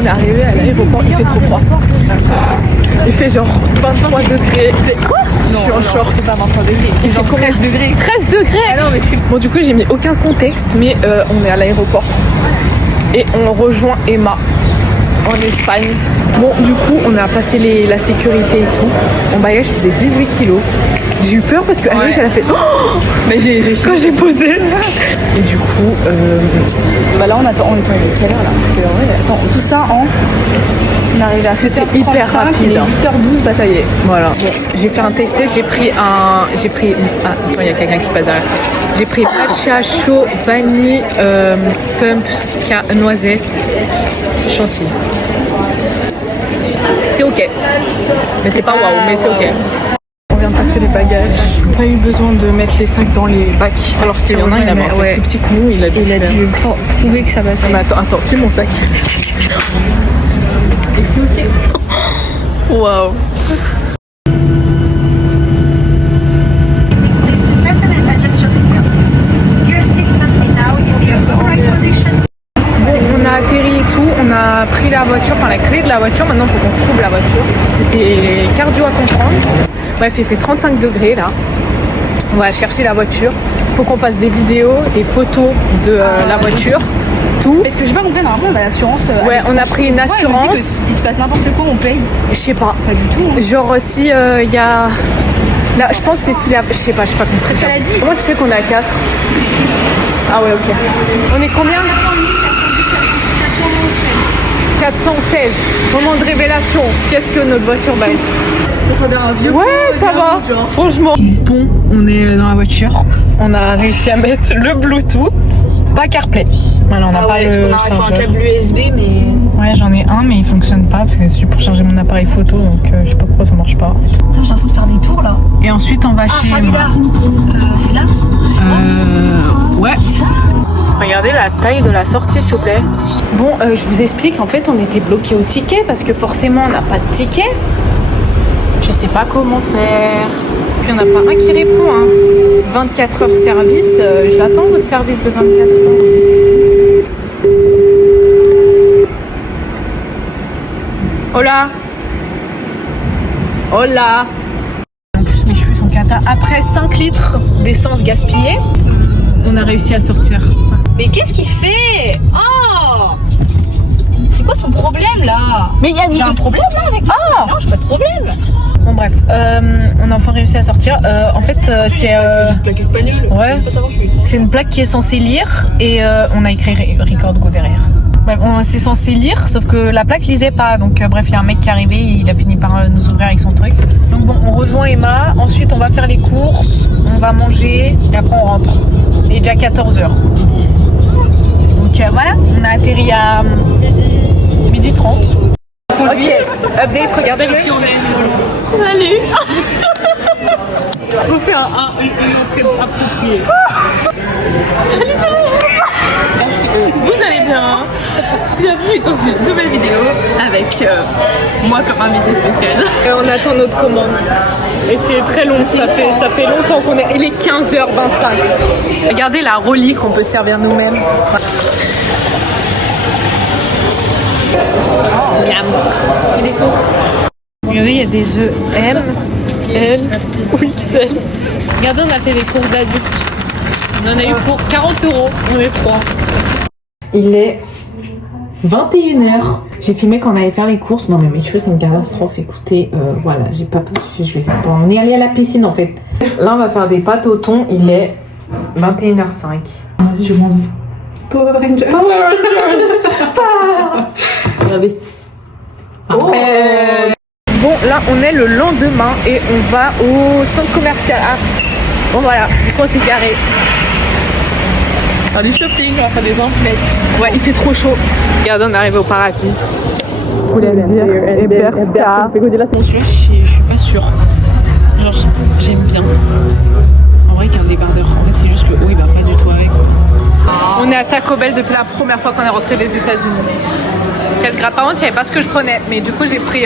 on est arrivé à l'aéroport, il fait trop froid. Il fait genre 23 degrés. Je suis en short. C'est pas 23 degrés. Il fait combien? 13 degrés. 13 degrés. Ah non, mais Bon, du coup, j'ai mis aucun contexte, mais on est à l'aéroport. Et on rejoint Emma en Espagne. Bon, du coup, on a passé la sécurité et tout. Mon bagage faisait 18 kilos. J'ai eu peur parce que Anaïs, elle a fait oh, mais quand j'ai posé. Et du coup, bah là on attend, on est arrivé à quelle heure là? Parce que en vrai, attends, tout ça en. On est arrivé à 7h35, hyper rapide. il est 8h12, bah ça y est. voilà. Bon, j'ai fait un test test, attends, il y a quelqu'un qui passe derrière. J'ai pris matcha chaud, vanille, pump, noisette, chantilly. C'est ok. Mais c'est pas waouh, mais c'est ok. On vient de passer les bagages. Pas eu besoin de mettre les sacs dans les bacs. Alors qu'il y en a, il a un sac plus petit que nous. Il a dû prouver que ça passait. Mais attends, file mon sac. Waouh. On a atterri et tout, on a pris la voiture, enfin la clé de la voiture, maintenant il faut qu'on trouve la voiture. C'était cardio à comprendre. Bref, il fait 35 degrés là. On va chercher la voiture. Il faut qu'on fasse des vidéos, des photos de la voiture. Tout. Est-ce que j'ai pas compris, normalement on a l'assurance. Ouais, on a pris une assurance. Il se passe n'importe quoi, on paye. Je sais pas. Pas du tout. Genre si il y a. Là, je pense que c'est si la. Je sais pas compris. Tu l'as dit. Comment tu sais qu'on est à 4? Ah ouais, ok. On est combien? 416. Moment de révélation. Qu'est-ce que notre voiture va être? Ouais, ça va. Franchement. Bon, on est dans la voiture. On a réussi à mettre le Bluetooth. Pas CarPlay. Voilà, on n'a pas le un câble USB, mais. Ouais, j'en ai un, mais il fonctionne pas parce que c'est pour charger mon appareil photo, donc je sais pas pourquoi ça marche pas. Putain, j'ai l'impression de faire des tours là. Et ensuite, on va chez. Ah, Salida. C'est là? Ouais. Regardez la taille de la sortie, s'il vous plaît. Bon, je vous explique. En fait, on était bloqué au ticket parce que forcément, on n'a pas de ticket. Je sais pas comment faire. Puis on n'a pas un qui répond. 24 heures service. Je l'attends, votre service de 24 heures. Hola. Hola. En plus, mes cheveux sont cata. Après 5 litres d'essence gaspillée, on a réussi à sortir. Mais qu'est-ce qu'il fait? Oh! C'est quoi son problème là? Mais il y a un problème là avec. Ah! Non, j'ai pas de problème. Bon bref, on a enfin réussi à sortir. En fait, c'est une plaque espagnole. Ouais. C'est une plaque qui est censée lire et on a écrit Record Go derrière. Bref, c'est censé lire, sauf que la plaque lisait pas. Donc bref, il y a un mec qui est arrivé, il a fini par nous ouvrir avec son truc. Donc bon, on rejoint Emma. Ensuite, on va faire les courses, on va manger et après on rentre. Il est déjà 14h10. Donc voilà, on a atterri à 12h30. Ok, update, regardez avec qui on est. Salut. On fait une entrée appropriée. Salut tout le monde. Vous allez bien? Bienvenue dans une nouvelle vidéo avec moi comme invité spécial. Et on attend notre commande. Et c'est très long, ça fait longtemps qu'on est. Il est 15h25. Regardez la rollie qu'on peut servir nous-mêmes. Miam. Et des sauces. Regardez, il y a des œufs M, L ou XL. Regardez, on a fait des courses d'adultes. On en a eu pour 40 €. On est 3. Il est 21h. J'ai filmé quand on allait faire les courses. Non mais mes cheveux c'est une catastrophe. Écoutez, voilà, j'ai pas pu. On est allé à la piscine en fait. Là on va faire des pâtes au thon. Il est 21h05. Vas-y, je mange. Power Rangers. Power Rangers. Regardez. Bon, là on est le lendemain et on va au centre commercial. Ah, bon voilà, du coup on s'est garé. On va du shopping, on va faire des emplettes. Ouais, il fait trop chaud. Regardez, on est arrivé au paradis. Poulet de bière et berta. Bon, celui-là, je suis pas sûre. Genre, j'aime bien. En vrai, qu'un débardeur. En fait, c'est juste que le haut, il va pas du tout avec. On est à Taco Bell depuis la première fois qu'on est rentré des États-Unis. Quel gras. Par contre, je savais pas ce que je prenais, mais du coup, j'ai pris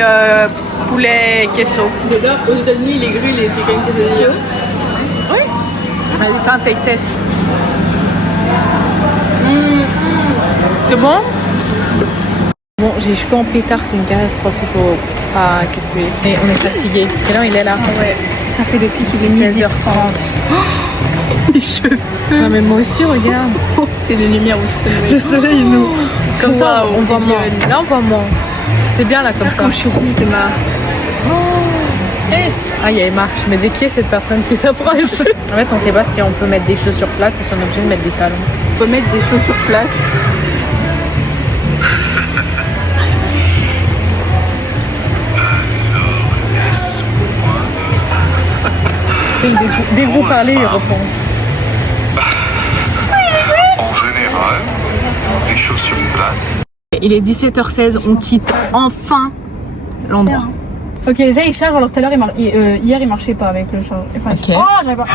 poulet queso. Déjà, aux États-Unis, les grues, les piquants quesadillas. Oui. Vas-y, fais un taste test. C'est bon? Bon, j'ai les cheveux en pétard, c'est une catastrophe, il faut pas calculer. Et on est fatigué. Quelle heure il est là? Ouais. Ça fait depuis qu'il est 16h30. Les cheveux. Non mais moi aussi, regarde. C'est les lumières au soleil. Le soleil, nous. Comme ça, Wow, on voit moins. Là, on voit moins. C'est bien là, comme ça. Quand je suis rouge de ma... Ah, il y a Emma. Je me dis, qui est cette personne qui s'approche? En fait, on sait pas si on peut mettre des chaussures plates ou si on est obligé de mettre des talons. On peut mettre des chaussures plates. C'est dès que vous parlez, il répond. En général, des chaussures plates. Il est 17h16, on quitte enfin l'endroit. Ok, déjà il charge, alors tout à l'heure, hier il marchait pas avec le charge. Enfin, Ok. Oh, j'avais pas...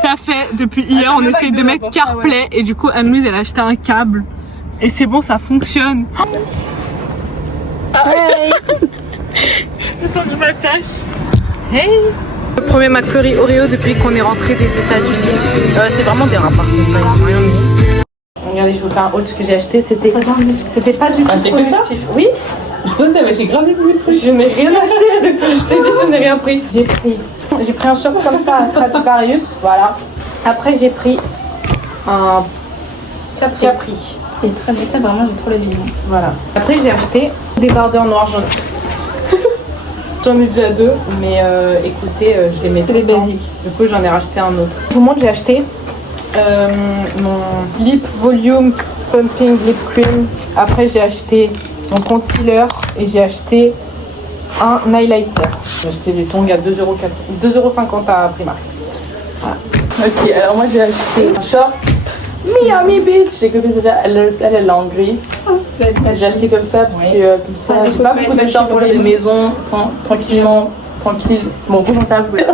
Ça fait depuis hier, on essaye de mettre CarPlay et du coup Anne-Louise elle a acheté un câble et c'est bon, ça fonctionne. Hey. Attends que je m'attache. Hey. Le premier McFlurry Oreo depuis qu'on est rentré des États-Unis. C'est vraiment bien, par contre. Ils ont rien mis. Regardez, je vous fais un haul. Ce que j'ai acheté, c'était pas du tout productif. Oui. Je n'ai rien acheté depuis. Je t'ai dit, je n'ai rien pris. J'ai pris un short comme ça à Stradivarius. Voilà. Après, j'ai pris un Capri. C'est très bien, ça vraiment, j'ai trop la vision. Voilà. Après, j'ai acheté des débardeurs noirs. J'en ai déjà 2, mais écoutez, je les mets tout les basiques. Du coup, j'en ai racheté un autre. Je vous montre, j'ai acheté mon Lip Volume Pumping Lip Cream. Après, j'ai acheté mon concealer et j'ai acheté un highlighter. J'ai acheté des tongs à 2,50€ à Primark. Voilà. Ok, alors moi j'ai acheté un short Miami Beach. J'ai copié déjà, elle est en gris. J'ai acheté comme ça parce que comme ça, j'ai pas beaucoup de shorts pour les maisons, tranquillement, tranquille. Bon, confortable, je voulais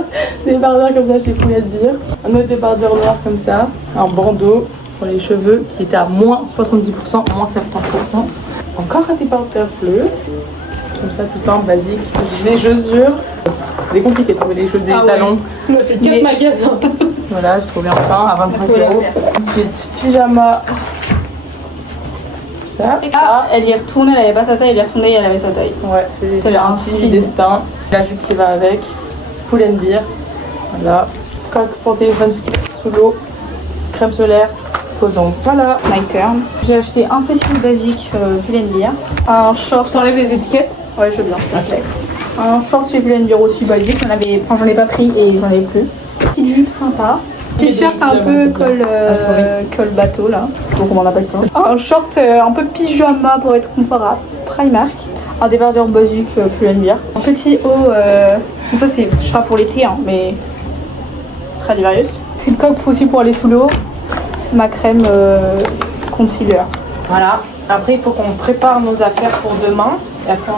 des débardeurs comme ça chez Poulet de dire. Un autre débardeur noir comme ça, un bandeau pour les cheveux qui était à moins 70%, moins 70%. Encore un débardeur bleu, comme ça, tout simple, basique. Des chaussures. C'est compliqué de trouver des choses, des talons. On a fait 4 magasins. Voilà, je trouvais enfin à 25€. Ensuite, pyjama. Ça. Ah, elle y est retournée, elle avait pas sa taille, elle y est retournée et elle avait sa taille. Ouais, c'est un signe destin. La jupe qui va avec. Pull and beer. Voilà. Coque pour téléphone sous l'eau. Crème solaire. Faisons. Voilà. My turn. J'ai acheté un petit basique Pull and Bear. Un short. T'enlèves les étiquettes? Ouais, je veux bien, s'il te plaît. Un short chez Pull and Bear aussi basique. J'en ai pas pris et j'en ai plus. Petite jupe sympa. T-shirt un peu col bateau là. Donc on appelle ça. Un short un peu pyjama pour être confortable. Primark. Un débardeur basique Pull and Bear. Un petit haut. Donc ça c'est pas pour l'été hein, mais Stradivarius. Une coque aussi pour aller sous l'eau. Ma crème concealer. Voilà. Après, il faut qu'on prépare nos affaires pour demain. Et après,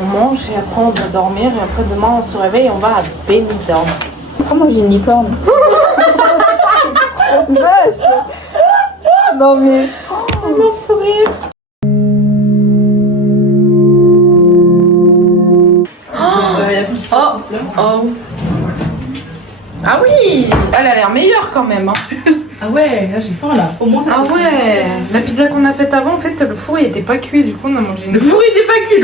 on mange et après, on va dormir. Et après, demain, on se réveille et on va à Benidorm. Pourquoi moi j'ai une licorne? Vache. Non mais... Oh, mon fou rire. Oh. Ah oui, elle a l'air meilleure quand même. Hein. Ah ouais, là j'ai faim là. Au moins Ah ouais, la pizza qu'on a faite avant, en fait, le four il était pas cuit. Du coup, on a mangé une. Le four il était pas cuit.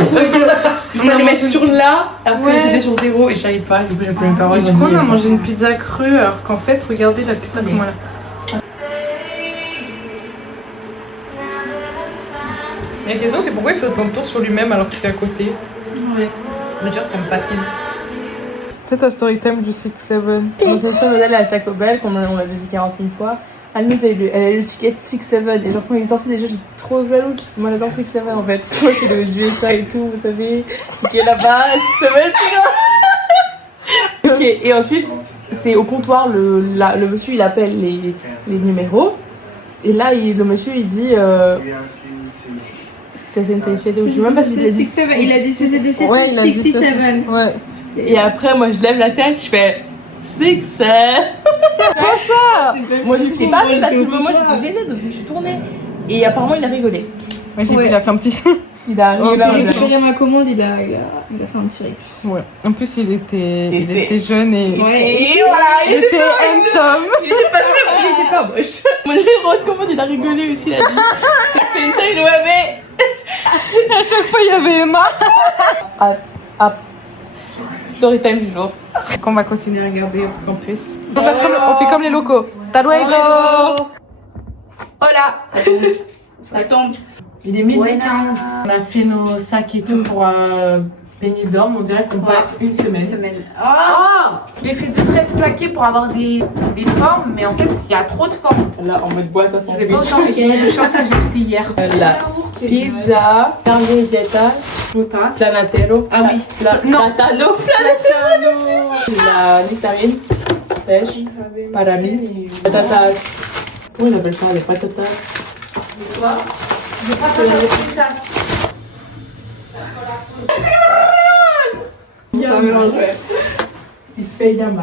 Il fallait mettre sur là, après Ouais. c'était sur 0 et je savais pas, du coup j'ai plus même pas. Et du coup, on a mangé une pizza crue, alors qu'en fait, regardez la pizza comme elle a. Mais la question c'est pourquoi il fait autant de tours sur lui-même alors que c'est à côté. Ouais. Mais genre ça me fascine. Faites un story time du 6-7. Donc notre soeur modèle à Taco Bell, qu'on l'a déjà dit 40 000 fois. Anne-Louise elle a eu le ticket 6-7 et genre quand il est sorti déjà j'étais trop jaloux parce que moi j'adore 6-7 en fait. Moi je suis de USA et tout, vous savez, ticket là-bas, 6-7 Ok, et ensuite c'est au comptoir, le monsieur il appelle les numéros et là le monsieur il dit c'est intelligent, je sais même pas si il a dit Il a dit CCD7. Ouais, il a dit ça. Ouais. Et après, moi, je lève la tête, je fais 6, 7. Comment ça? Moi, je sais pas, parce que moi, j'étais gênée, donc je me suis tournée. Et apparemment, il a rigolé. Ouais, j'ai vu, il a fait un petit. Il a Oh, rigolé. c'est J'ai récupéré ma commande, il a fait un petit rictus. Ouais. En plus, il était jeune et. Ouais. Et voilà, Il était handsome. il était pas moche. Mon héros, comment il a rigolé aussi, il a dit. C'est une taille, ouais, mais. À chaque fois, il y avait Emma. Story time du jour. On va continuer à regarder au campus. On fait comme les locaux. Hasta luego. Hola. Ça tombe. Il est 12h15. On a fait nos sacs et tout pour Benidorm. On dirait qu'on part une semaine. J'ai fait 2 tresses plaquées pour avoir des formes, mais en fait, il y a trop de formes. Là, en mode boîte à Je vais pas autant, mais j'ai le short que j'ai acheté hier. La pizza, margherita, Frutas. planatero. Ah oui. Non. Platano. La nectarine, pêche, parami, patatas. Comment on appelle ça, les patatas? Ça mélange. Il se fait Yamal,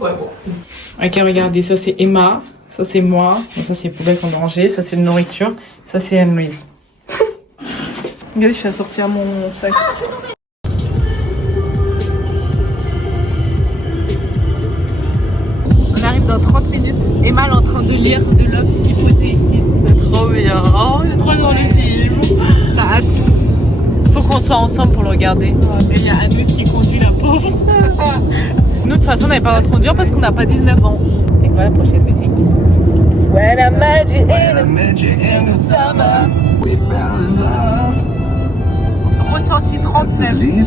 ouais, bon. Ok, regardez, ça c'est Emma, ça c'est moi, et ça c'est les poubelles qu'on a rangées, ça c'est la nourriture, ça c'est Anne-Louise. Regardez, je vais sortir mon sac. On arrive dans 30 minutes, Emma est en train de lire de l'homme hypothésis. C'est trop bien. Oh, j'ai trop dans le film. T'as hâte? Faut qu'on soit ensemble pour le regarder. Et il y a Anne-Louise qui conduit, la pauvre. Nous, de toute façon, on n'avait pas le droit de conduire parce qu'on n'a pas 19 ans. C'est quoi la prochaine musique? When I met you in the summer. Ressenti 39.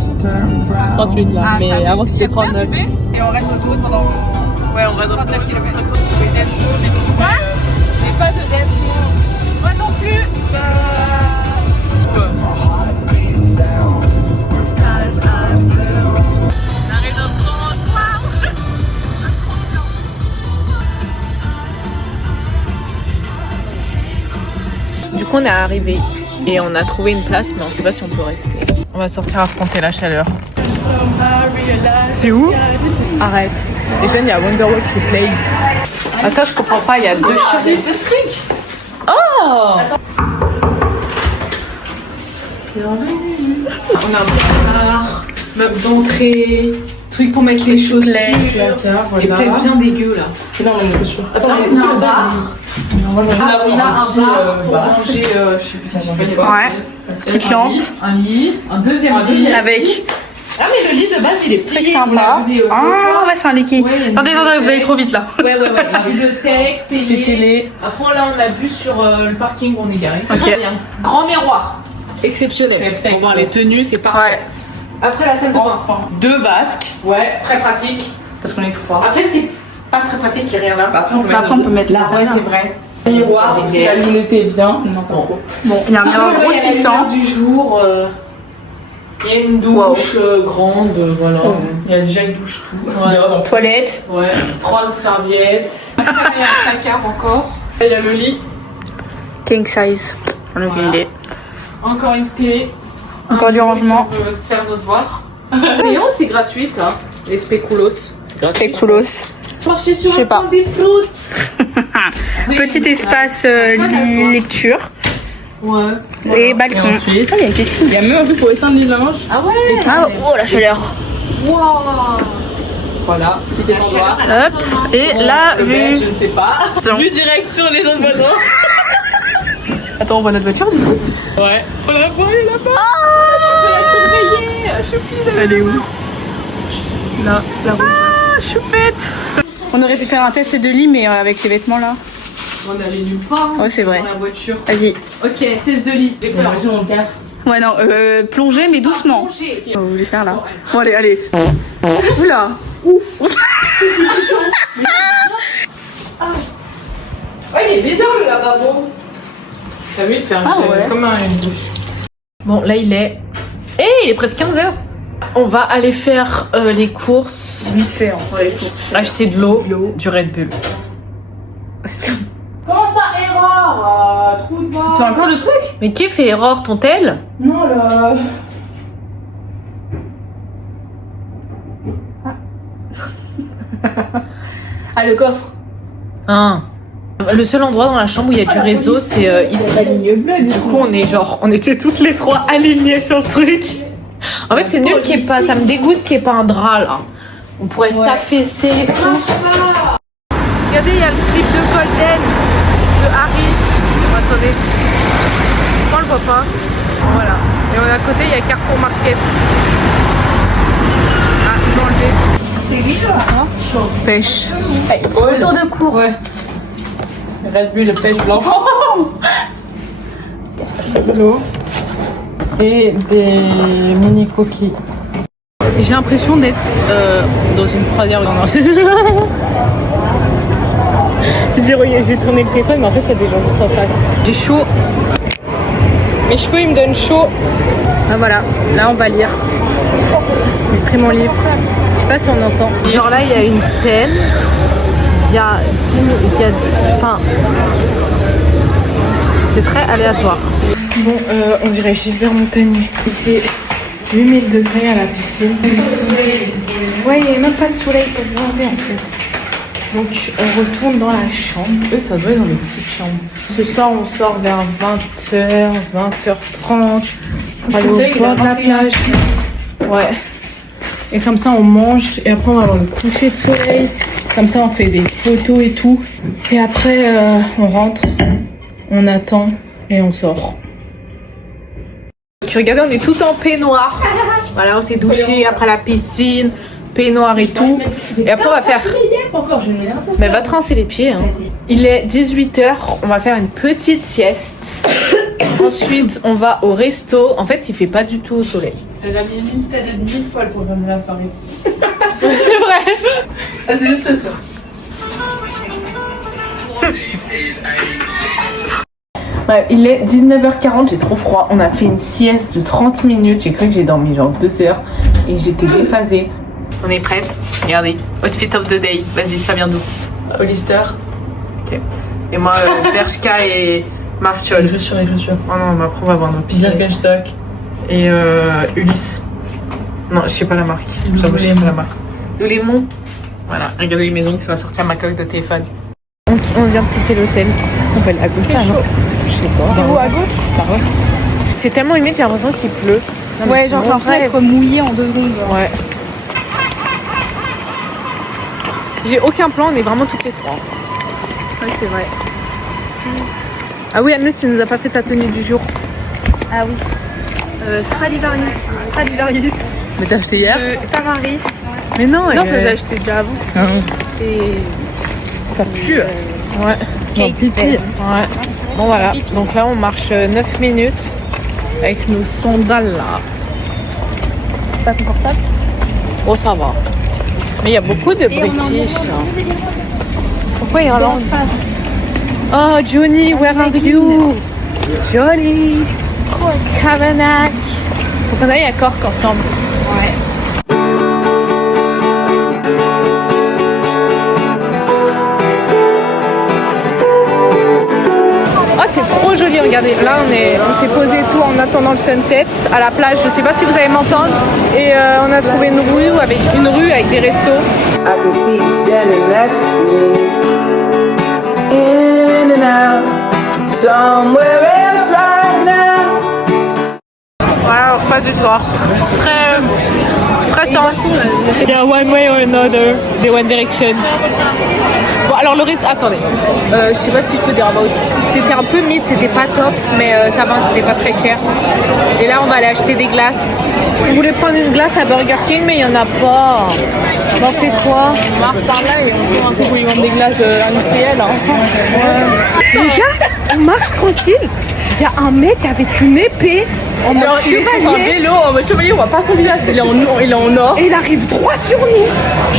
38 là, mais avant c'était 39. Et on reste autour pendant. Ouais, on reste 39 km. Quoi? J'ai pas de dance move. Moi non plus. Du coup, on est arrivé et on a trouvé une place, mais on sait pas si on peut rester. On va sortir affronter la chaleur. C'est où? Arrête. Et ça, il y a Wonderwall qui play. Attends, je comprends pas, il y a 2 chéris de trucs. Oh! On a un placard, meuble d'entrée, truc pour mettre les chaussures. Et plein bien dégueu là. Non, on est sûr. Attends, on a un bar. On a un bar pour manger, je sais plus, Petite lampe. un lit, un deuxième lit. Avec. Ah mais le lit de base il est Très plié. sympa. Ah, ouais, c'est un liquide. Ouais, il y a une- Attendez, vous allez trop vite là. Ouais. La bibliothèque, télé. Après là on a vu sur le parking où on est garé. Ok. Il y a un grand miroir. Exceptionnel. Pour voir les tenues, c'est parfait. Ouais. Après la salle de bain. 2 vasques. Ouais, très pratique. Parce qu'on est 3. Après c'est pas très pratique, il n'y a rien là. Après, on peut Après, on peut mettre là. Ouais, c'est vrai. miroir, parce que la lumière était bien. Non, pas trop. Bon, il y a un miroir Après, il y a la grossissant. lumière du jour. Il y a une douche grande, voilà. Il y a déjà une douche. Ouais. Toilette. Ouais, 3 serviettes. Après, il y a un placard encore. Il y a le lit. King size. On a aucune idée. Encore une télé. Encore du rangement. Si on veut faire nos devoirs. Léon, c'est gratuit ça. Les spéculoos. Spéculoos. Marcher sur Je sais un pas. coin des fruits. Petit espace lecture Ouais. et balcon. Et ensuite, Ah, il y a une piscine. il y a même un peu pour éteindre les linges. Ah ouais. Ah, oh la chaleur. Wow. Voilà, petit endroit. Hop. Et la Le belge, vue. je ne sais pas. Attention. Vue direct sur les autres voisins. Attends, on voit notre voiture du coup. Ouais. On la voit là-bas. Elle est où? Là, la roue. Ah, choupette. On aurait pu faire un test de lit, mais avec les vêtements là. On allait nulle part. Ouais, c'est vrai. Dans la voiture. Vas-y. Ok, test de lit. Des peurs. Imagine, on casse. Ouais, non, plonger, mais doucement. Manger. Vous voulez faire là? Bon, allez. Oula. Ouais, il est bizarre le lavabo. T'as vu, il fait un Ah ouais. comme une douche. Bon, là il est. Il est presque 15h. On va aller faire les courses. Vite fait, on va les courses. Acheter de l'eau, du Red Bull. Comment ça, erreur? Trou de bain. C'est encore le truc? Mais qui fait erreur, ton tel? Non, là. Ah, le coffre. Ah. Le seul endroit dans la chambre où il y a du réseau, c'est ici. Du coup, on était toutes les 3 alignées sur le truc. En fait, c'est nul qu'il n'y ait pas, ça me dégoûte qu'il n'y ait pas un drap là. On pourrait s'affaisser et tout. Regardez, il y a le clip de Golden de Harry. Bon, attendez. On le voit pas. Voilà. Et à côté, il y a Carrefour Market. Ah, ils ont enlevé. Pêche. Autour de course. Red Bull, pêche blanc. De l'eau. Et des mini cookies. J'ai l'impression d'être dans une croisière. J'ai tourné le téléphone, mais en fait, il y a des gens juste en face. J'ai chaud. Mes cheveux, ils me donnent chaud. Ah voilà, là on va lire. J'ai pris mon livre. Je sais pas si on entend. Genre là, il y a une scène. Il y a 10 minutes. Enfin, c'est très aléatoire. Bon, on dirait Gilbert Montagnier. Il faisait 8000 degrés à la piscine. Ouais, il n'y avait même pas de soleil pour bronzer en fait. Donc on retourne dans la chambre. Eux, ça doit être dans les petites chambres. Ce soir, on sort vers 20h, 20h30. On va aller au bord de la plage. Ouais. Et comme ça, on mange. Et après, on va avoir le coucher de soleil. Comme ça, on fait des photos et tout. Et après, on rentre, on attend et on sort. Regardez, on est tout en peignoir. Voilà, on s'est douché après la piscine. Peignoir et tout. Et après, on va faire... Mais va te rincer les pieds. Hein. Il est 18h. On va faire une petite sieste. Ensuite, on va au resto. En fait, il fait pas du tout au soleil. Elle a mis 1000 fois le programme de la soirée. C'est vrai. Ah, c'est juste ça. Ouais, il est 19h40, j'ai trop froid. On a fait une sieste de 30 minutes. J'ai cru que j'ai dormi genre 2 heures. Et j'étais déphasée. On est prête. Regardez. Outfit of the day. Vas-y, ça vient d'où? Hollister. Ok. Et moi, Bershka et Marshalls. Juste sur les chaussures. Oh non, mais après, on va voir nos pieds. Birkenstock. Et Ulysse. Non, je sais pas la marque. J'avoue, je sais pas la marque. Le Lémon. Voilà, regardez les maisons qui va sortir ma coque de téléphone. On vient de quitter l'hôtel. On peut aller à gauche là, non? Je sais pas. C'est où à gauche? Par là. C'est tellement humide, j'ai l'impression qu'il pleut. Non, Ouais, genre en train d'être mouillé en 2 secondes. Genre. Ouais. J'ai aucun plan, on est vraiment toutes les trois. Ouais, c'est vrai. Ah oui, Anne, tu nous as pas fait ta tenue du jour. Ah oui. Stradivarius. Mais t'as acheté hier? Tamaris. Mais non, Non, ça j'ai acheté déjà avant. Et Ça pue. Ouais. Kate pipi. Spade. Ouais. Bon voilà. Donc là, on marche 9 minutes avec nos sandales là. pas confortable. Oh, ça va. Mais il y a beaucoup de British là. Pourquoi Irlande? Oh, Johnny, where are you? Johnny. Kavanagh. Faut qu'on aille à Cork ensemble. Ouais. Oh, c'est trop joli, regardez. Là, on s'est posé tout en attendant le sunset à la plage. Je sais pas si vous allez m'entendre. Et on a trouvé une rue avec des restos. I can see you standing next to me. In and out, somewhere else right now. Voilà, pas du soir. Très simple. Yeah, one way or another. Des One Direction. Bon, alors le reste, attendez. Je sais pas si je peux dire about. C'était un peu mid, c'était pas top, mais ça va, c'était pas très cher. Et là, on va aller acheter des glaces. On voulait prendre une glace à Burger King, mais il y en a pas. On fait quoi? On marche par là et on fait un truc où ils vendent des glaces industrielles. Les gars, on marche tranquille. Il y a un mec avec une épée en mode Genre, il est sur un chevalier. vélo en mode chevalier, on voit pas son visage, il est en or. Et il arrive droit sur nous.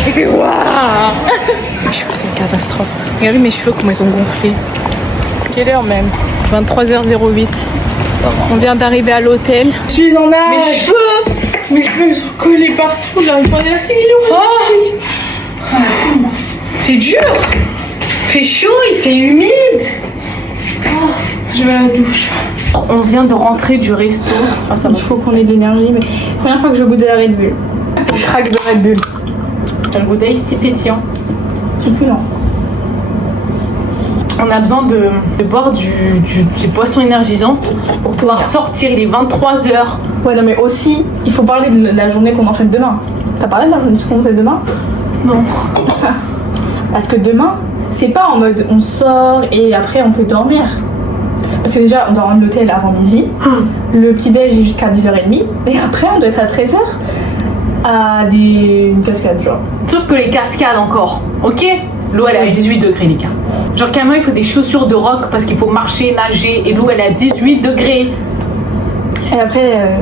Il fait waouh. Mes cheveux, c'est une catastrophe. Regardez mes cheveux, comment ils ont gonflé. Quelle heure même? 23h08. On vient d'arriver à l'hôtel. Je suis en âge. Mes cheveux ils sont collés partout, j'arrive pas à la C'est dur. Il fait chaud, il fait humide. Je vais à la douche. On vient de rentrer du resto. Il faut qu'on ait de l'énergie, mais première fois que je goûte de la Red Bull. On craque de Red Bull. T'as le goût d'ice pétillant. Succulent. On a besoin de boire des boissons énergisantes pour pouvoir sortir. Il est 23h. Ouais, non, mais aussi, il faut parler de la journée qu'on enchaîne demain. T'as parlé de la journée qu'on fait demain? Non. Parce que demain, c'est pas en mode on sort et après on peut dormir. Parce que déjà, on doit rendre l'hôtel avant midi. Le petit-déj est jusqu'à 10h30. Et après, on doit être à 13h à une cascade, genre. Sauf que les cascades encore, ok? L'eau elle est à 18 degrés, les gars. Genre, carrément, il faut des chaussures de rock parce qu'il faut marcher, nager. Et l'eau elle est à 18 degrés. Et après,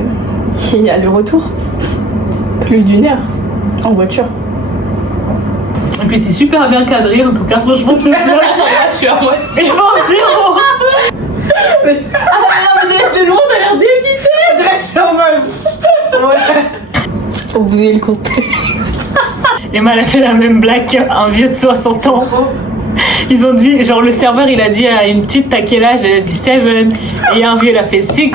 il y a le retour. Plus d'1 heure en voiture. Et puis c'est super bien cadré en tout cas, franchement c'est bien. Je suis à moitié. Il faut zéro. Mais tout le monde a l'air dépité. Je suis en mode. Pour que vous ayez le contexte. Emma elle a fait la même blague qu'un vieux de 60 ans. Ils ont dit, genre le serveur il a dit à une petite t'as quel âge? Elle a dit 7. Et un vieux il a fait 6, 7.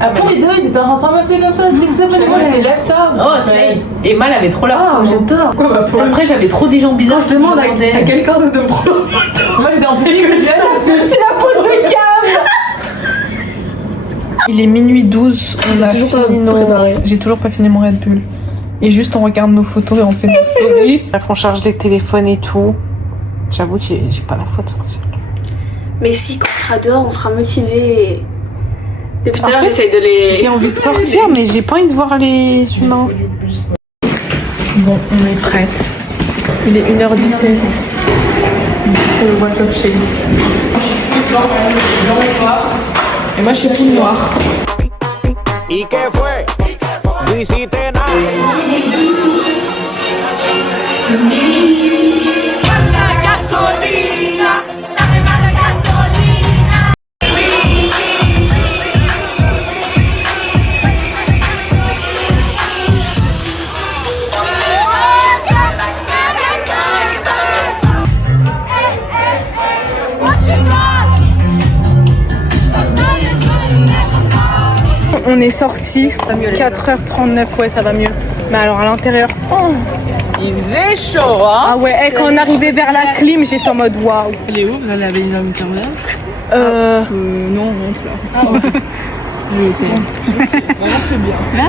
Après les deux ils étaient en train de s'embrasser comme ça, 6, 7. Et moi j'étais lève-tard. Oh, c'est. Emma elle avait trop la Ah, j'adore. Après j'avais trop des gens bizarres. Je demande à quelqu'un de me prendre. Moi j'étais en public. C'est la pause de cam. Il est minuit 12, on a toujours pas fini nos... préparé. J'ai toujours pas fini mon Red Bull. Et juste on regarde nos photos et on fait nos stories. Bref, on charge les téléphones et tout. J'avoue que j'ai pas la foi de sortir. Mais si, quand on sera dehors, on sera motivé. Depuis tout à l'heure, fait, j'essaye de les. J'ai envie de sortir mais j'ai pas envie de voir les humains. Bon, on est prête. Il est 1h17. Le wake up shade. Et moi je suis toute noire. ¿Y qué fue? No hiciste nada. On est sorti 4h39, ouais ça va mieux. Mais alors à l'intérieur, oh. Il faisait chaud, hein. Ah ouais, et quand on arrivait vers la clim, j'étais en mode waouh. Elle est où? Elle avait une quart d'heure. Non, on rentre là. Ah ouais.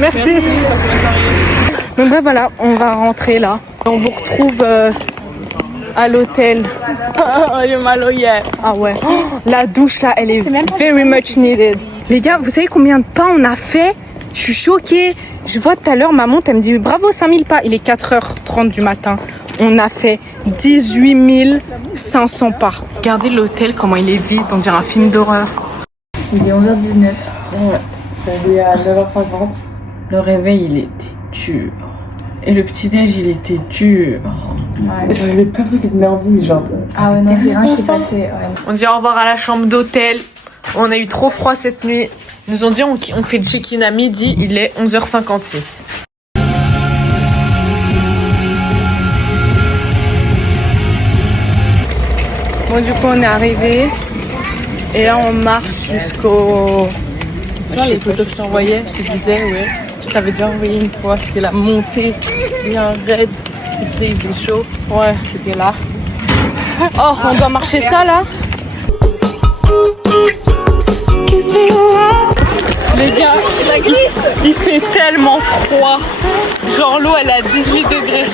Merci. Donc ouais, voilà, on va rentrer là. On vous retrouve à l'hôtel. Ah ouais. Oh, la douche là, elle est very much needed. Les gars, vous savez combien de pas on a fait? Je suis choquée. Je vois tout à l'heure ma montre, elle me dit bravo 5000 pas. Il est 4h30 du matin. On a fait 18 500 pas. Regardez l'hôtel, comment il est vide. On dirait un film d'horreur. Il est 11h19. Ouais, c'est arrivé à 9h50. Le réveil, il était dur. Et le petit-déj, il était dur. Ouais. J'avais plein de trucs qui étaient nerveux, mais genre... Ah ouais, non, c'est rien qui passait. Ouais. On dit au revoir à la chambre d'hôtel. On a eu trop froid cette nuit. Ils nous ont dit on fait le check-in à midi. Il est 11h56. Bon, du coup, on est arrivé. Et là, on marche jusqu'au... Tu vois les photos que je t'envoyais, je te disais, ouais. Je t'avais déjà envoyé une fois. C'était la montée bien raide. Tu sais, il faisait chaud. Ouais, c'était là. Oh, on doit marcher ça, là? Les gars, il fait tellement froid. Genre l'eau elle est à 18 degrés.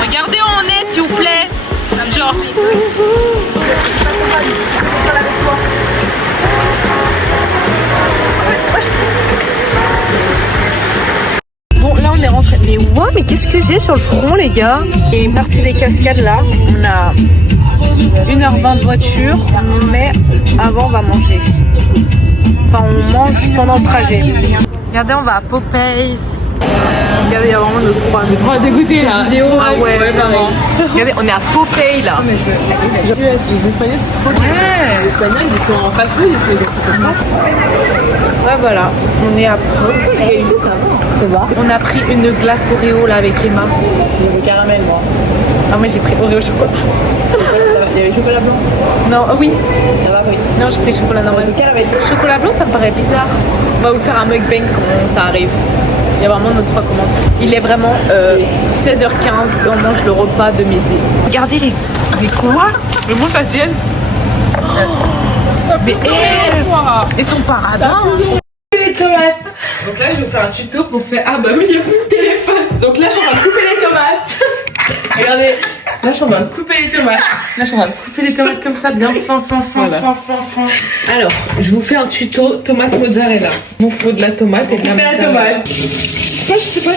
Regardez où on est s'il vous plaît. Genre. Bon là on est rentré. Mais ouais, mais qu'est-ce que j'ai sur le front les gars? Et une partie des cascades là. On a 1h20 de voiture. Mais avant on va manger. Enfin on mange pendant le trajet. Regardez, on va à Popeyes. Regardez, il y a vraiment nos trois. J'ai trop dégoûté là. Ah ouais, vraiment. Regardez, on est à Popeyes là. Les Espagnols, c'est trop bien. Les Espagnols, ils sont en fast-food, ils se font Ouais, voilà. On est à Popeyes. ça va. On a pris une glace Oreo là avec Emma. Le caramel, moi. Ah, moi j'ai pris Oreo chocolat. Il y avait chocolat blanc. Non, oui. Ça va, oui. Non, j'ai pris chocolat normal. Le caramel. Chocolat blanc, ça me paraît bizarre. On va vous faire un mukbang quand ça arrive. Il y a vraiment nos 3 commandes. Il est vraiment 16h15 et on mange le repas de midi. Regardez les quoi? Mais moi, pas tienne. Mais ils sont paradins. Les tomates. Donc là, je vais vous faire un tuto pour faire. Ah bah oui, il y a plus de téléphone. Donc là, je suis en train de couper les tomates. Regardez. Là, je suis en train de couper les tomates. Là, je suis en train de couper les tomates comme ça, bien fin. Alors, je vous fais un tuto tomate mozzarella. Il vous faut de la tomate et de la mozzarella. Je sais pas.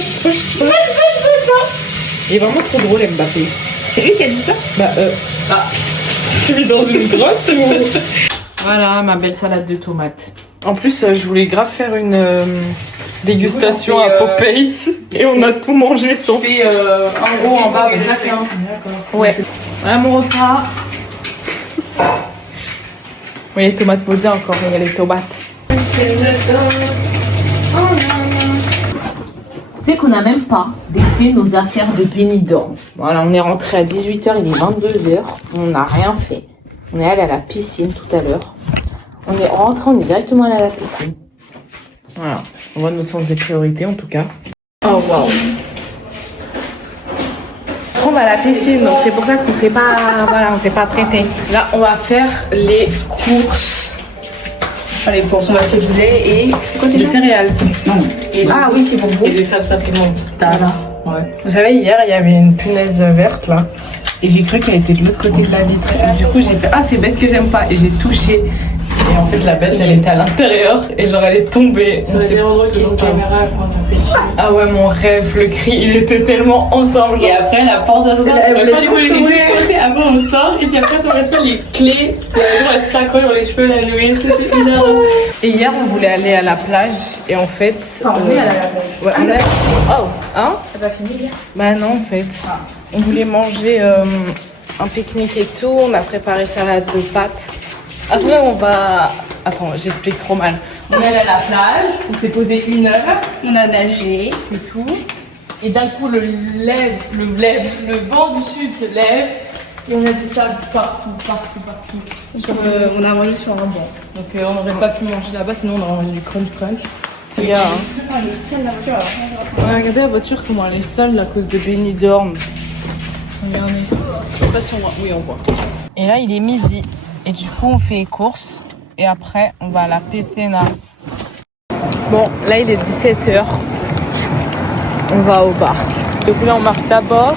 Il est vraiment trop drôle, Mbappé. C'est lui qui a dit ça? Tu vis dans une grotte ou... Voilà, ma belle salade de tomates. En plus, je voulais grave faire une dégustation à Popeyes et on a tout mangé sauf en haut, en bas, avec chacun. Ouais. Voilà mon repas. Oui, les tomates mozza encore, il y a les tomates. Tu sais qu'on n'a même pas défait nos affaires de Benidorm. Voilà, on est rentré à 18h, il est 22h. On n'a rien fait. On est allé à la piscine tout à l'heure. On est rentré, on est directement allé à la piscine. Voilà, on voit notre sens des priorités en tout cas. Oh waouh. On va à la piscine, donc c'est pour ça qu'on s'est pas, voilà, on s'est pas prêté. Là, on va faire les courses. Enfin, les courses, on va acheter du lait et Des céréales. ah oui, c'est pour vous. Et des salsas pimentes. Voilà. Ouais. Vous savez, hier, il y avait une punaise verte là. Et j'ai cru qu'elle était de l'autre côté de la vitre. Et du coup, j'ai fait ah, c'est bête que j'aime pas. Et j'ai touché. Et en fait, la bête, elle était à l'intérieur et genre, elle est tombée. On s'est caméra Ah ouais, mon rêve, le cri, il était tellement ensemble. Et après, la porte d'argent, après, on sort et puis après, ça reste pas les clés. Et elle s'accroche dans les cheveux la nuit. C'était énorme. Et hier, on voulait aller à la plage. Et en fait. On est à la plage. Ouais, on est. Oh, hein? T'as pas fini hier? Bah non, en fait. On voulait manger un pique-nique et tout. On a préparé salade de pâtes. Après, on va... Attends, j'explique trop mal. On est allé à la plage, on s'est posé 1 heure, On a nagé. c'est tout. Et d'un coup, le vent du sud se lève et on a du sable partout. On a mangé sur un banc. Donc on n'aurait pas pu manger là-bas, sinon on aurait mangé du crunch. C'est bien, hein. Ouais, regardez la voiture, comment elle est seule à cause de Benidorm. Regardez. Je sais pas si on voit. Oui, on voit. Et là, il est midi. Et du coup, on fait les courses. Et après, on va à la Pétena. Bon, là, il est 17h. On va au bar. Donc là, on marche d'abord,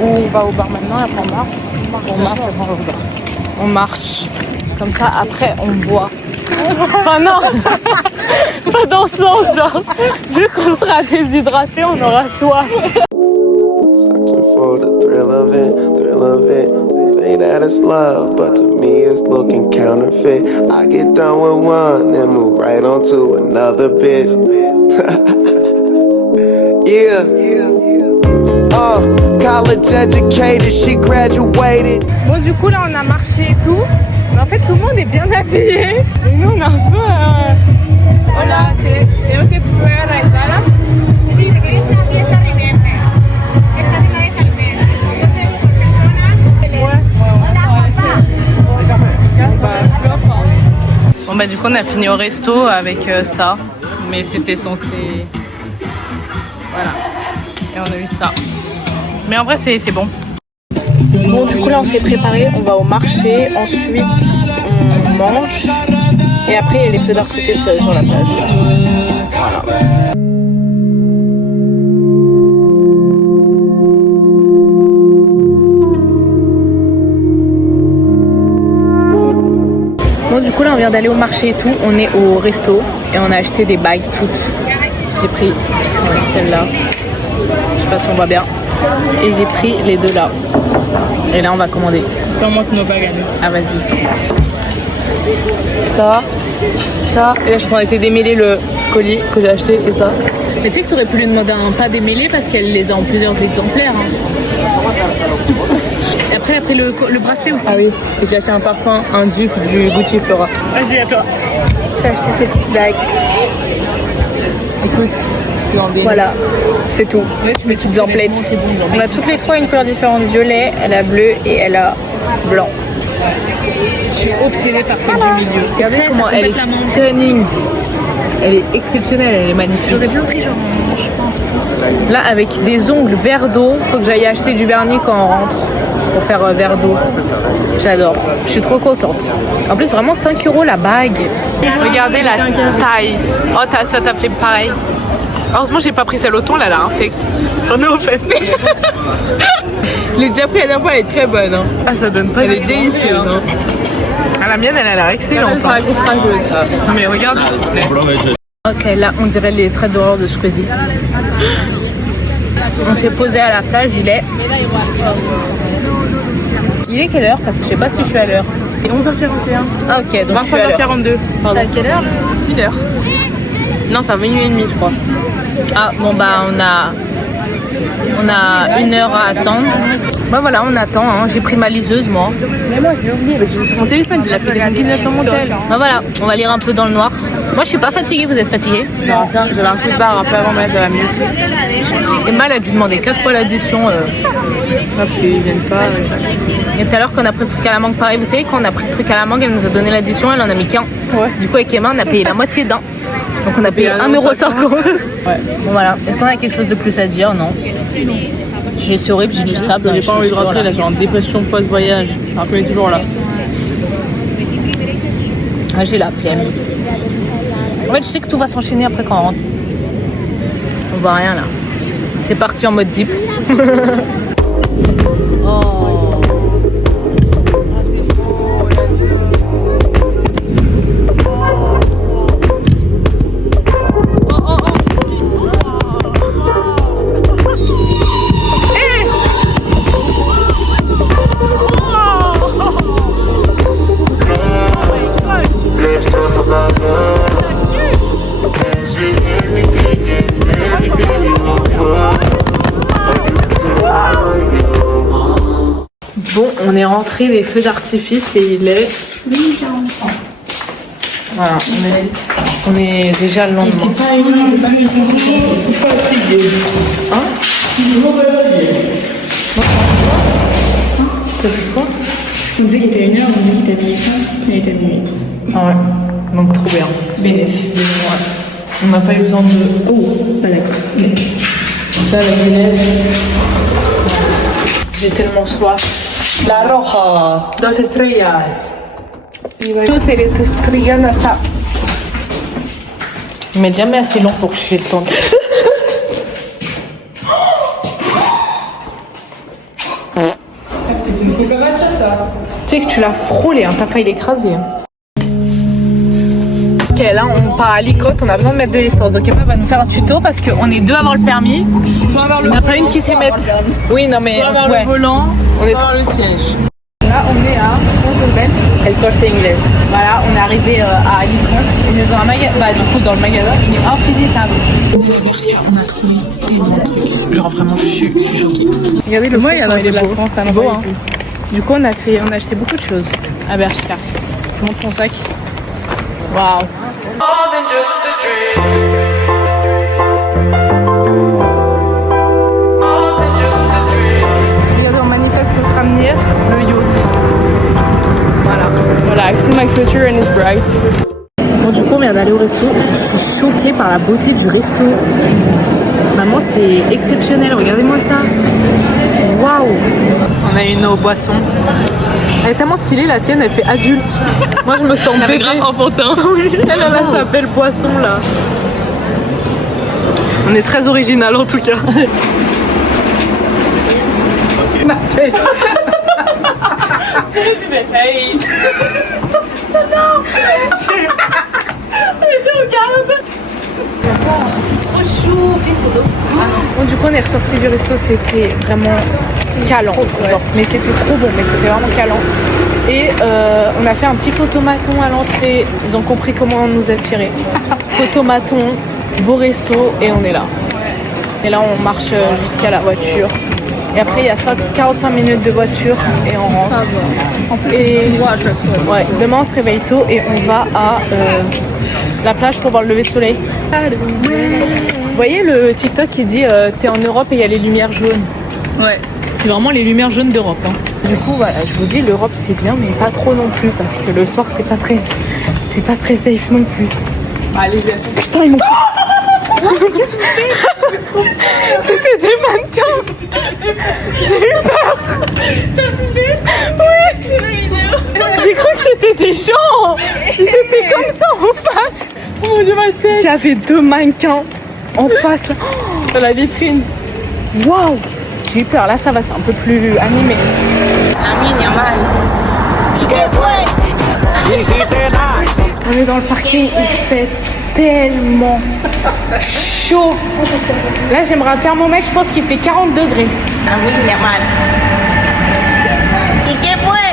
ou on va au bar maintenant, et après on marche. On marche, après on va au bar. On marche. Comme ça, après, on boit. Enfin, non. Pas dans ce sens, genre. Vu qu'on sera déshydraté, on aura soif. Searching for the thrill of it. Say that it's love, but to me it's looking counterfeit. I get done with one, then move right on to another bitch. Yeah. College educated, she graduated. Bon, du coup, là, on a marché et tout. Mais en fait, tout le monde est bien habillé. Et nous, on est un peu... Hola, tengo que probar la entrada. Sí, porque es una fiesta de viernes. Esta es una fiesta de viernes. Yo tengo por persona. Bon, bah, du coup, on a fini au resto avec ça. Mais c'était censé... Voilà. Et on a eu ça. Mais en vrai, c'est bon. Bon, du coup, là, on s'est préparé. On va au marché. Ensuite, on mange. Et après, il y a les feux d'artifice sur la plage. Voilà. Bon, du coup, là, on vient d'aller au marché et tout. On est au resto. Et on a acheté des bagues toutes. J'ai pris celle-là. Je sais pas si on voit bien. Et j'ai pris les deux là. Et là, on va commander. Comment que nos bagues à nous. Ah, vas-y. Ça. Et là, je suis en train d'essayer d'émêler le colis que j'ai acheté et ça. Mais tu sais que t'aurais pu lui demander un pas démêlé parce qu'elle les a en plusieurs exemplaires. Hein. Et après, elle a pris le bracelet aussi. Ah oui. Et j'ai acheté un parfum, un dupe du Gucci Flora. Vas-y, à toi. J'ai acheté ces petites bagues. Écoute. Voilà, c'est tout. Petites emplettes. On a toutes les trois une couleur différente. Violet, elle a bleu et elle a blanc. Je suis obsédée par celle du milieu. Regardez comment elle est stunning. Elle est exceptionnelle, elle est magnifique. J'aurais bien pris genre, je pense. Là, avec des ongles verre d'eau, faut que j'aille acheter du vernis quand on rentre pour faire verre d'eau. J'adore, je suis trop contente. En plus, vraiment 5 € la bague. Regardez la taille. Oh, ça t'a fait pareil. Heureusement, j'ai pas pris celle au thon, là, elle a infect. J'en ai offert. Je l'ai déjà pris la dernière fois, elle est très bonne. Hein. Ah, ça donne pas. Elle est délicieuse. Hein. Ah, la mienne, elle a l'air excellente. Non, mais regarde, s'il vous plaît. Ok, là, on dirait les traits d'horreur de Squeezie. On s'est posé à la plage, il est quelle heure? Parce que je sais pas si je suis à l'heure. 11h41. Ah ok, donc je suis à l'heure. 42. C'est à quelle heure? 1h. Non, c'est à 1h30 je crois. Ah bon bah on a 1 heure à attendre. Bah voilà, on attend, hein. J'ai pris ma liseuse moi. Mais moi je l'ai oublié, j'ai sur mon téléphone, j'ai l'application Guide sur mon tel. Bah voilà, on va lire un peu dans le noir. Moi je suis pas fatiguée, vous êtes fatiguée? Non, j'avais un coup de barre un peu avant, mais ça va mieux. Emma elle a dû demander 4 fois l'addition. Parce qu'ils viennent pas. Et tout à l'heure quand on a pris le truc à la mangue, pareil, vous savez quand on a pris le truc à la mangue, elle nous a donné l'addition, elle en a mis qu'un. Ouais. Du coup avec Emma on a payé la moitié d'un. Donc on a payé 1,50 €. Ouais. Bon voilà, est-ce qu'on a quelque chose de plus à dire? Non. C'est horrible, j'ai du sable dans les J'ai pas envie de chaussures, rentrer là, j'ai en dépression post-voyage. Alors qu'on est toujours là. Ah, j'ai la flemme. En fait, je sais que tout va s'enchaîner après quand on rentre. On voit rien là. C'est parti en mode deep. Bon, on est rentré des feux d'artifice et il est 10h43. voilà, on est déjà le lendemain. Hein? T'as dit quoi? Parce qu'on disait qu'il était 1h, on disait qu'il était à 12h30, mais il était à minuit. Ah ouais, donc trop bien. Bénéfice. On n'a pas eu besoin de... Oh, pas d'accord. Ça, la punaise. J'ai tellement soif. La roja, 2 estrellas. Tous les estrellas hasta. Mais jamais assez long pour que je le temps. C'est pas matcha ça. Tu sais que tu l'as frôlé, hein, t'as failli l'écraser. Hein. Ok, là on part à Licote, on a besoin de mettre de l'essence. Donc Emma va nous faire un tuto parce qu'on est deux à avoir le permis. Soit avoir le Il n'y en a volant, pas une qui sait mettre. Oui, non mais. soit avoir Ouais. le volant, On est soit avoir le siège. Là, on est à Rosenbel. El Corte Inglés. Voilà, on est arrivé à Alicante. On est dans un magasin, bah du coup dans le magasin, il est infinissable. On a trouvé des bons trucs. Genre vraiment, je suis choquée. Regardez le fond, comment il est beau. C'est beau, hein. Du coup, on a acheté beaucoup de choses à Bershka. Je vous montre mon sac. Waouh. Regardez, on manifeste notre avenir, le yacht. Voilà, I see my future and it's bright. Bon, du coup, on vient d'aller au resto. Je suis choquée par la beauté du resto. Maman, c'est exceptionnel. Regardez-moi ça. Waouh. On a eu nos boissons. Elle est tellement stylée, la tienne, elle fait adulte. Moi je me sens bébé. grave enfantin. Elle a sa belle poisson là. On est très original en tout cas. Hey. Bon, du coup, on est ressorti du resto, c'était vraiment calant. Genre, mais c'était trop bon, mais c'était vraiment calant. Et on a fait un petit photomaton à l'entrée. Ils ont compris comment nous attirer. Photomaton, beau resto, et on est là. Et là, on marche jusqu'à la voiture. Et après, il y a 45 minutes de voiture et on rentre. Et ouais, demain, on se réveille tôt et on va à la plage pour voir le lever de soleil. Vous voyez le TikTok qui dit t'es en Europe et il y a les lumières jaunes. Ouais. C'est vraiment les lumières jaunes d'Europe. Hein. Du coup, voilà, je vous dis, l'Europe c'est bien, mais pas trop non plus, parce que le soir c'est pas très safe non plus. Allez, viens. Putain, ils m'ont. C'était des mannequins. J'ai eu peur. T'as filmé? Oui. J'ai cru que c'était des gens. Ils étaient comme ça en face. Oh mon dieu, ma tête. Il y avait 2 mannequins en face là. Dans la vitrine. Waouh. J'ai eu peur. Là, ça va, c'est un peu plus animé. On est dans le parking, il fait tellement chaud. Là, j'aimerais un thermomètre, je pense qu'il fait 40 degrés. Ah oui, normal. ¿Y qué fue?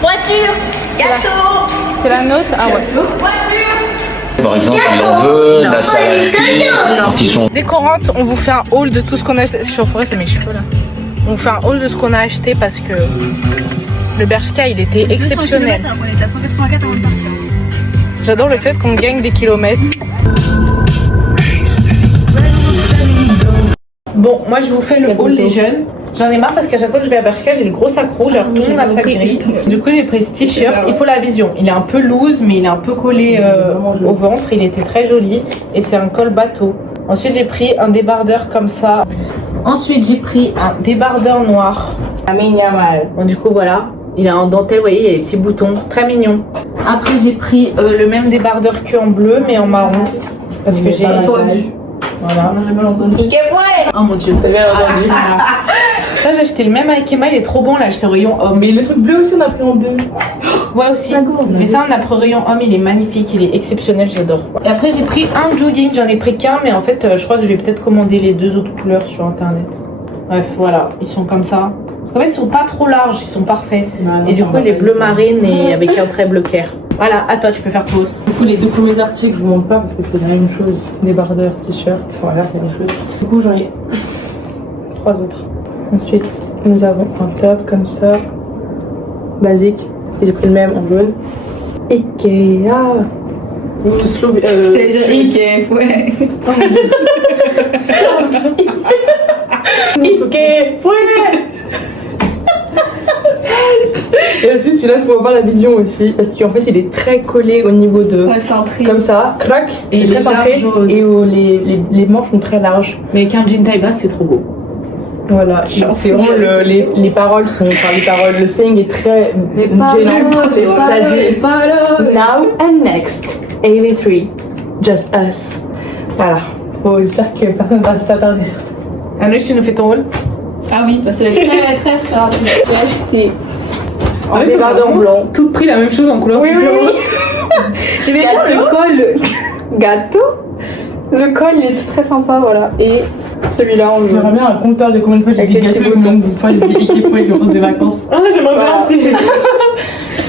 Voiture, gâteau, C'est la note? Ah ouais. Par exemple, il en veut, la salle qui sont Décorante, on vous fait un haul de tout ce qu'on a acheté. Je suis en forêt, c'est mes cheveux là. On vous fait un haul de ce qu'on a acheté parce que le Bershka, il était exceptionnel. On était à 184 avant de partir. J'adore le fait qu'on gagne des kilomètres. Bon, moi je vous fais le haul des jeunes. J'en ai marre parce qu'à chaque fois que je vais à Bershka, j'ai le gros sac rouge, alors tout le monde a le sac gris. Du coup, j'ai pris ce t-shirt. Il faut la vision. Il est un peu loose, mais il est un peu collé au ventre. Il était très joli et c'est un col bateau. Ensuite, j'ai pris un débardeur comme ça. Ensuite, j'ai pris un débardeur noir. Bon, du coup, voilà. Il est en dentelle, vous voyez, il y a des petits boutons. Très mignon. Après, j'ai pris le même débardeur que en bleu, mais en marron. Parce que j'ai entendu. Voilà. ¿y qué fue? Oh mon dieu. Ça, j'ai acheté le même avec Emma, il est trop bon là, j'étais au rayon homme. Mais le truc bleu aussi, on a pris en bleu. Ouais, aussi. Mais ça, on a pris au rayon homme, il est magnifique, il est exceptionnel, j'adore. Et après, j'ai pris un jogging, j'en ai pris qu'un, mais en fait, je crois que je vais peut-être commander les 2 autres couleurs sur internet. Bref, voilà, ils sont comme ça. Parce qu'en fait, ils sont pas trop larges, ils sont parfaits. Et du coup, les bleus marines et avec un trait bleu clair. Voilà, à toi, tu peux faire tout. Du coup, les 2 premiers articles, je vous montre pas parce que c'est la même chose. Débardeur, t-shirt, voilà, c'est la même chose. Du coup, j'en ai 3 autres. Ensuite, nous avons un top comme ça, basique. Et j'ai pris le même en jaune. Ikea. Ou slow. Ikea, ouais. Ikea, ouais. Et ensuite, celui-là, il faut voir la vision aussi. Parce qu'en fait, il est très collé au niveau de. Ouais, centré. Comme ça, crac, Et et il très est centré. large aussi. Et où les manches sont très larges. Mais avec un jean taille basse, c'est trop beau. Voilà, c'est vraiment les paroles sont. Enfin, les paroles, le saying est très. Ça dit. Now and next. 83. Just us. Voilà. Bon, j'espère que personne va s'attarder sur ça. Anaïs, tu nous fais ton rôle? Ah oui, parce que c'est très rapide. J'ai acheté En fait, débardeur blanc. Tout pris la même chose en couleur différente. Je vais dire le col. Gâteau. Le col, il est très sympa, voilà. Et celui-là, on J'aimerais bien un compteur de combien de fois j'ai Avec dit les petits gâteau et combien de fois j'ai dit Ikea et le rose des vacances. Ah, j'aimerais bien aussi.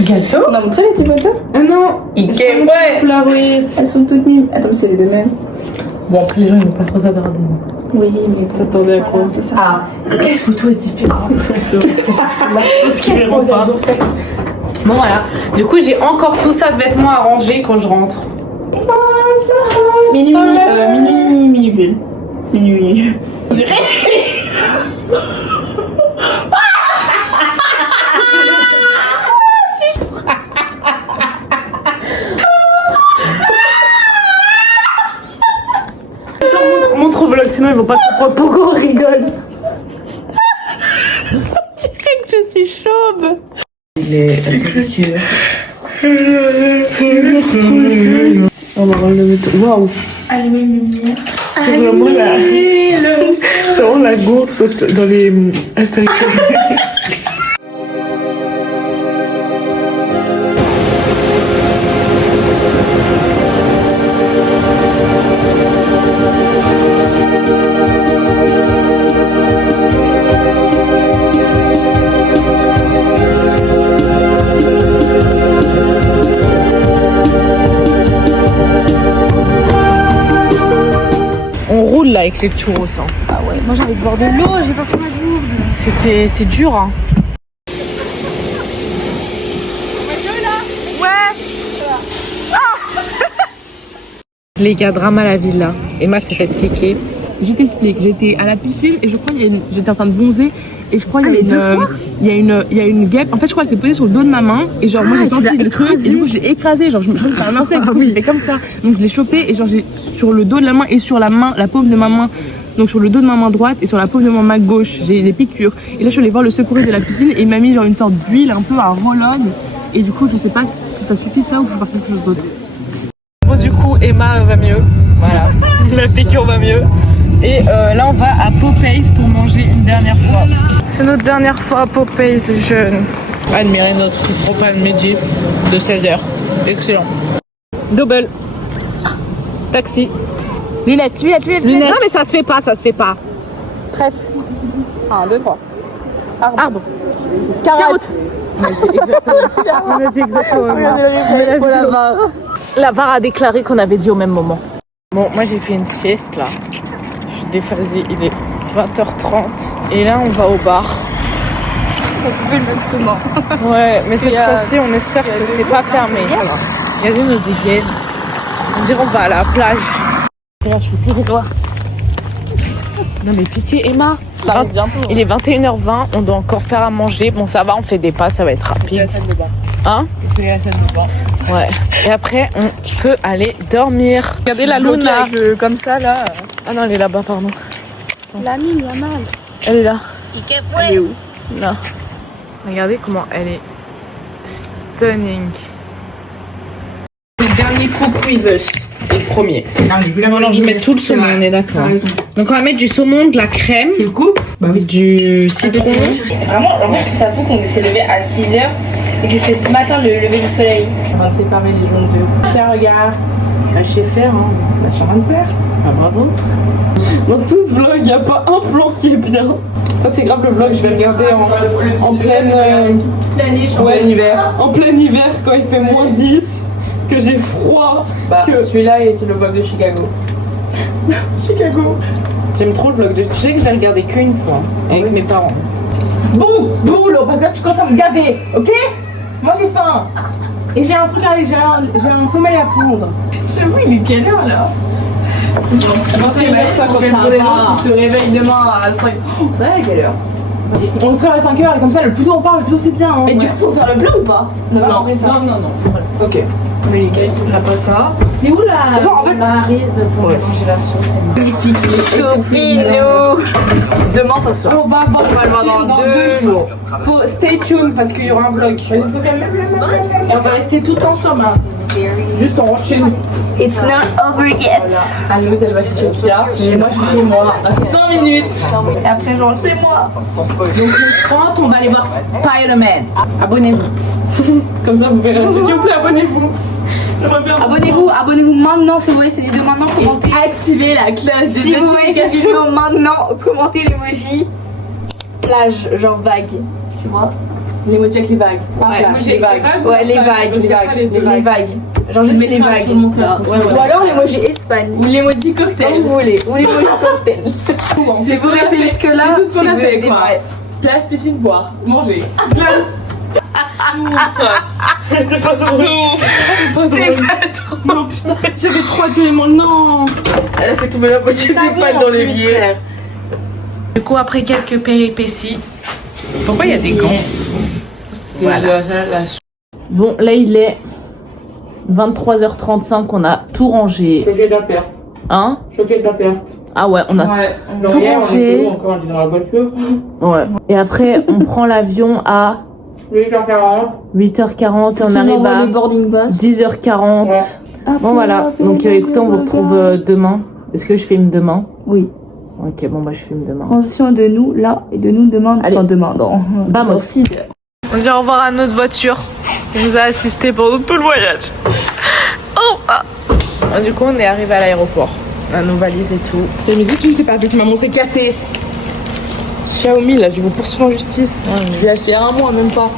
Gâteau. On a montré les petits photos. Ah non! Ikea, ouais. Couleur, oui. Elles sont toutes mimes. Attends, mais c'est les deux mêmes. Bon, après, les gens ils vont pas trop s'attarder. Oui, mais T'attendais à quoi? c'est ça. Ah, quelle photo est différente? Parce que j'ai fait là. Parce qu'il est Bon, voilà. Du coup, j'ai encore tout ça de vêtements à ranger quand je rentre. Minuit, minuit. Montre au vlog, sinon ils vont pas comprendre pourquoi on rigole. Je suis chauve. On va le mettre. Waouh! Allumer une lumière. C'est vraiment la. C'est vraiment la gourde dans les Astérix. On roule là avec les churros. Hein. Ah ouais, moi j'ai envie de boire de l'eau, j'ai pas pris ma gourde. C'est dur. Hein. Les gars, drame à la ville là. Emma s'est fait piquer. Je t'explique, j'étais à la piscine et je crois que j'étais en train de bronzer et je crois qu'il y a une guêpe. En fait, je crois qu'elle s'est posée sur le dos de ma main et genre moi j'ai senti le truc et du coup je l'ai écrasé. Genre je me suis dit c'est un insecte, il fait comme ça. Donc je l'ai chopé et genre j'ai sur le dos de la main et sur la paume de ma main. Donc sur le dos de ma main droite et sur la paume de ma main gauche, j'ai des piqûres. Et là je suis allée voir le secouriste de la piscine et il m'a mis genre une sorte d'huile, un peu un roll-on. Et du coup je sais pas si ça suffit ça ou faut faire quelque chose d'autre. Bon du coup Emma va mieux, voilà, la piqûre va mieux. Et là on va à Popeyes pour manger une dernière fois. C'est notre dernière fois à Popeyes les jeunes. Admirez notre repas de midi de 16h. Excellent. Double. Taxi. Lunettes. Non mais ça se fait pas. Trèfle. 1, 2, 3. Arbre. Carotte. On a dit exactement. La VAR a déclaré qu'on avait dit au même moment. Bon, moi j'ai fait une sieste là. Je suis déphasée, il est 20h30. Et là on va au bar. On peut le même chemin. Ouais, mais cette fois-ci on espère que c'est pas fermé. Regardez nos dégaines. On dirait on va à la plage. Je suis plus droit. Non mais pitié Emma. Il est 21h20, on doit encore faire à manger. Bon ça va, on fait des pas, ça va être rapide. Hein? Ouais. Et après on peut aller dormir. Regardez la Luna comme ça là. Ah non elle est là-bas pardon. La mine, la mal. Elle est là. Elle est où? Là. Regardez comment elle est stunning. C'est le dernier coup Quivers. Et le premier. Alors je mets tout le saumon, on est d'accord. Donc on va mettre du saumon, de la crème. Tu le coupes? Du citron. Vraiment, en fait, je trouve ça fou qu'on s'est levé à 6h et que c'est ce matin le lever du soleil. On va séparer les jaunes d'œufs. Tiens, regarde. Bah, je sais faire, hein. Bah, je suis en train de faire. Ah, bravo. Dans tout ce vlog, il n'y a pas un plan qui est bien. Ça, c'est grave le vlog, je vais regarder en pleine. Toute l'année, je Ouais, hiver. En plein hiver, quand il fait moins 10, que j'ai froid. Bah, celui-là est le vlog de Chicago. Chicago. J'aime trop le vlog de. Tu sais que je l'ai regardé qu'une fois, avec mes parents. Bon, boulot, parce que là, tu commences à me gaver, ok? Moi, j'ai faim. Et j'ai un truc à aller, j'ai un sommeil à prendre. J'avoue, il est quelle heure là? 21h50 pour les gens qui se réveillent demain à 5. Ça va à quelle heure? On se réveille à 5h et comme ça, le plus tôt on part, le plus tôt c'est bien. Hein. Et du coup, faut faire le plat ou pas? Non, non. Ok. Mais lesquels, il faudra pas ça. C'est où la Maryse pour manger la sauce? Magnifique. Copino. Demain, ça sort. On va le voir dans 2 jours. Faut stay tuned parce qu'il y aura un vlog. Et on va rester tout ensemble. Hein. Juste on rentre chez nous. It's not over yet. Anne-Louise elle va chez Pierre, et moi je suis chez moi à 5 minutes. Et après, je rentre chez moi. Donc le 30, on va aller voir Spider-Man. Abonnez-vous. Comme ça vous verrez la suite. S'il vous plaît, abonnez-vous. J'aimerais bien. Abonnez-vous maintenant si vous voyez cette vidéo maintenant. Commentez. Activez la classe. Si vous voyez cette vidéo maintenant, commentez l'emoji plage, genre vague. Tu vois? L'emoji avec les vagues. Ouais, les vagues. Ouais, les vagues. Les vagues. Genre juste les vagues. Ou alors l'emoji Espagne. Ou l'emoji cocktail. Comme vous voulez. Ou l'emoji cocktail. Si vous restez jusque là, c'est tout ce qu'on a fait quoi. vrais. Plage, piscine, boire, manger. Glace. C'est pas drôle. Non putain. J'avais trop hâte de les manger. Non. Elle a fait tomber la moitié des pâtes dans l'évier. Du coup, après quelques péripéties. Pourquoi il y a des gants? Voilà. Bon, là il est 23h35, on a tout rangé. Choqué de la paire. Hein? Choqué de la paire. Ah ouais, on a tout rangé. Encore dans la voiture. Ouais. Et après, on prend l'avion à 8h40 et on arrive à le boarding bus. 10h40. Ouais. Bon voilà, donc écoutez, on vous retrouve demain. Est-ce que je filme demain? Oui. Ok, bon bah je filme demain. Transition de nous là et de nous demain. Allez. Enfin, demain, non. Vamos. On dit au revoir à notre voiture qui nous a assisté pendant tout le voyage. Oh ah. Du coup, on est arrivé à l'aéroport. On a nos valises et tout. La musique, tu ne sais pas, tu m'as montré cassé. Xiaomi là, je vous poursuis en justice. J'ai acheté un mois, même pas.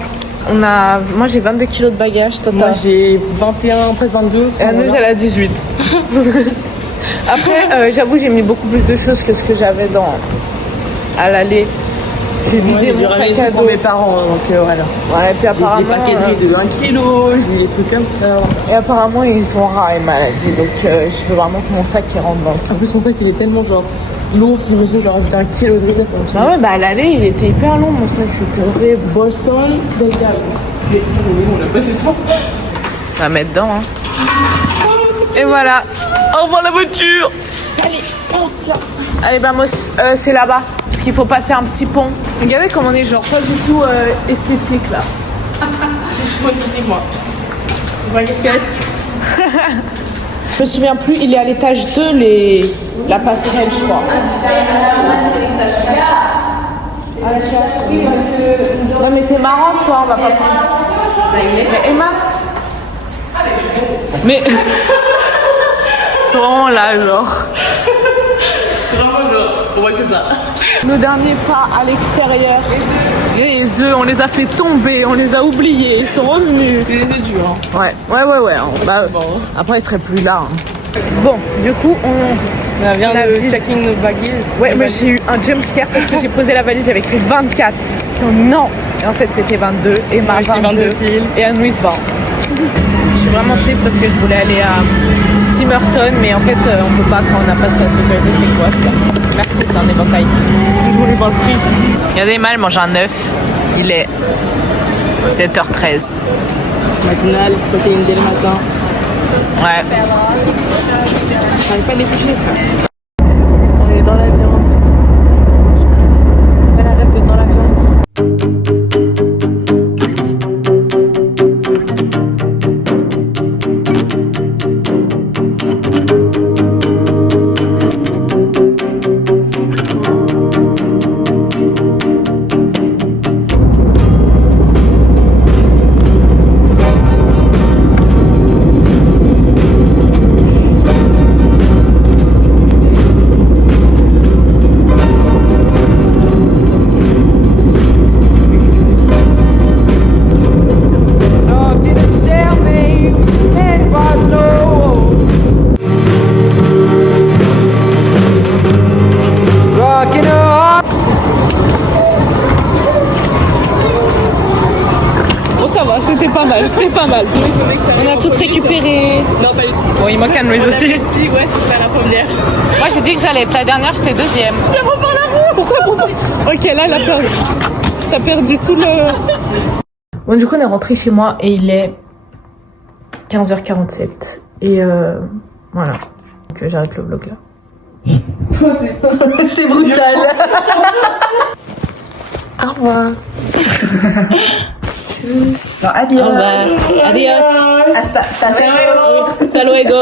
Moi j'ai 22 kilos de bagages total. Moi j'ai 21, presque 22. Et Anne-Louise elle a 18. Après, j'avoue, j'ai mis beaucoup plus de choses que ce que j'avais à l'aller. J'ai vidé mon sac à dos. Mes parents, donc voilà. Ouais, et puis apparemment. J'ai des paqueteries de 1 kg, j'ai des trucs comme ça. Et apparemment, ils sont rares, les maladies. Donc je veux vraiment que mon sac il rentre dans. En plus, mon sac il est tellement genre lourd, j'imagine, genre rajouter 1 kg de trucs. Ah ouais, bah à l'aller, il était hyper long, mon sac, c'était horrible. Bosson, Delgavos. Mais on l'a pas fait trop. On va mettre dedans, hein. Et voilà. Au revoir la voiture. Allez, vamos, c'est là-bas. Parce qu'il faut passer un petit pont. Regardez comme on est genre pas du tout esthétique là. Je suis pas esthétique moi. Ouais, qu'est-ce qu'elle a dit? Je me souviens plus, il est à l'étage 2, la passerelle, je crois. Oui, parce que. Non, mais t'es marrante, toi, on va pas prendre. Mais Emma. Mais. C'est vraiment là, genre. C'est vraiment genre, on voit que ça. Nos derniers pas à l'extérieur. Et les œufs, on les a fait tomber, on les a oubliés, ils sont revenus. C'est des œufs durs, hein. Ouais. Bah, bon. Après, ils seraient plus là. Hein. Bon, du coup, on vient de checking nos bagages. Ouais, mais j'ai eu un jumpscare parce que j'ai posé la valise, il y avait écrit 24. Non, et en fait, c'était 22. Et ma 22 et Anouise 20. Je suis vraiment triste parce que je voulais aller à Tim Hortons, mais en fait on peut pas quand on a passé la sécurité. C'est quoi ça? Merci, c'est un éventail. Je voulais voir le prix. Regardez, Mal mange un œuf. Il est 7h13. Matinale, protéines dès le matin. Ouais. J'arrive pas à les ficher. On est dans la viande. Elle arrête d'être dans la viande. C'était pas mal. On a tout récupéré. Non, pas du tout. Bon, il manque Anne-Louise aussi. Ouais, c'est la première. Moi, j'ai dit que j'allais être la dernière, j'étais deuxième. Je repars la roue. Ok, là, elle a perdu. T'as perdu tout le... Bon, du coup, on est rentré chez moi et il est 15h47. Et voilà. Donc, j'arrête le vlog là. C'est brutal. Au revoir. No, adios. Adiós. Hasta luego. Hasta luego.